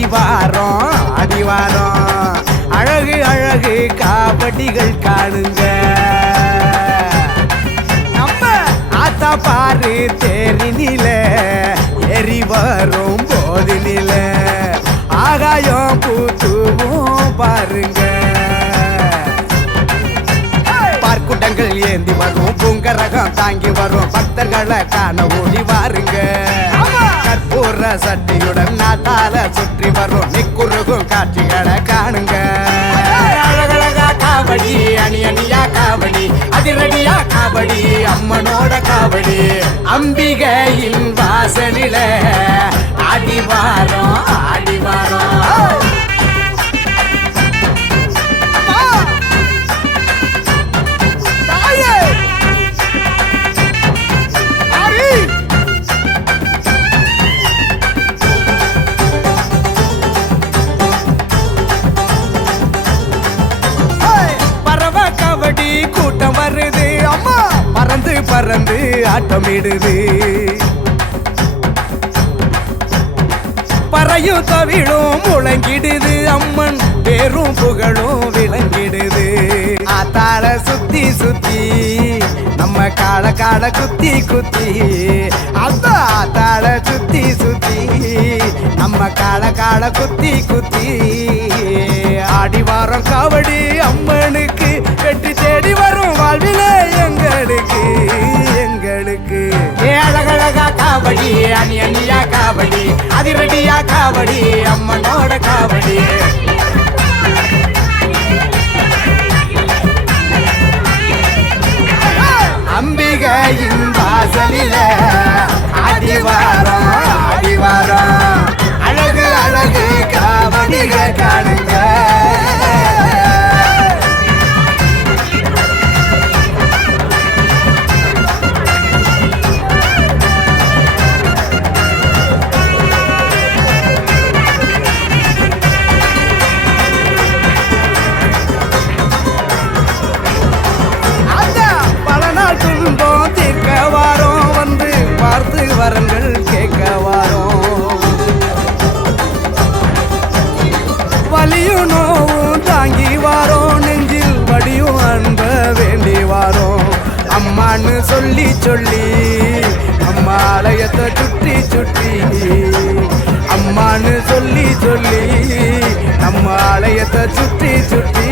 அடிவாரம் அடிவாரம் அழகு அழகு காவடிகள் காணுங்க நம்ம ஆத்தா பாரு தேரினில ஏறி வரும் போதினில ஆகாயம் பூத்துவும் பாருங்க பார்க்குட்டங்கள் ஏந்தி வரும் பூங்கரகம் தாங்கி வரும் பக்தர்களை காண ஓடி வாருங்க கற்பூர சட்டியுடன் நாட்டால சுற்றி வரும் நிக்குருகும் காட்சிகளை காணுங்க அழகழகா காவடி அணி அணியா காவடி அதிரடியா காவடி அம்மனோட காவடி அம்பிகையின் வாசலில ஆடிவாரம் ஆடிவாரம் கூட்டம் வருது அம்மா பறந்து பறந்து ஆட்டமிடுது பறையும் தவிழும் முழங்கிடுது அம்மன் பேரும் புகழும் விளங்கிடுது ஆத்தாள சுத்தி சுத்தி நம்ம கால கால குத்தி குத்தி அந்த ஆத்தாள சுத்தி சுத்தி நம்ம கால கால குத்தி குத்தி ஆடிவாரம் காவடி அம்மனுக்கு வெற்றி தேடி வரும் வாழ்விலே எங்களுக்கு எங்களுக்கு அழகழகா காவடி அணி அணியா காவடி அதிரடியா காவடி அம்மனோட காவடி அம்பிகையின் வாசலில ஆடிவாரம் ஆடிவாரம் அழகு அழகு காவடிகள் காணுங்க வரங்கள் கேட்க வாரோம் வலியும் நோவும் தாங்கி வாரோம் நெஞ்சில் வடியும் அன்ப வேண்டி வாரோம் அம்மான்னு சொல்லி சொல்லி அம்மா ஆலயத்தை சுற்றி சுற்றி அம்மான்னு சொல்லி சொல்லி நம்ம ஆலயத்தை சுற்றி சுற்றி